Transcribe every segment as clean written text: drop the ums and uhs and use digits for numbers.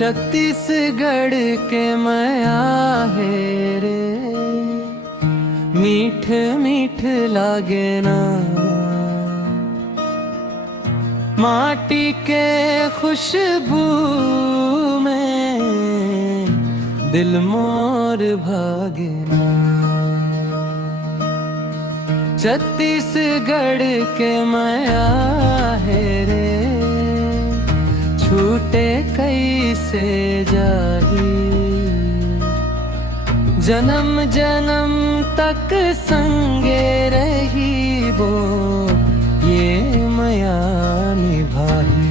छत्तीसगढ़ के मया है रे, मीठ मीठ लागे ना। माटी के खुशबू में दिल मोर भागे ना। छत्तीसगढ़ के मया है रे, छूटे कैसे जाही। जन्म जन्म तक संगे रही वो, ये मया निभाही।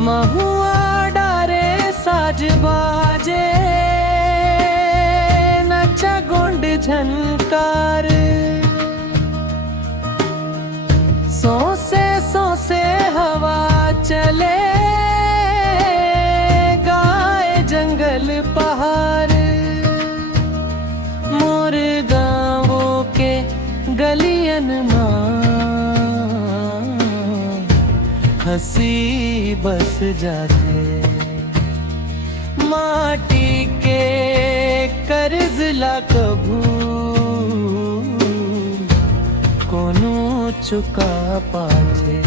महुआ डारे साज बाजे, नचा गोंड झनकार। सोसे हवा चले, गाए जंगल पहाड़। मोर गाँवों के गलियन माँ हंसी बस जाते। माटी के कर्ज ला कभू कोनो चुका पाते।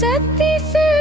छत्तीसगढ़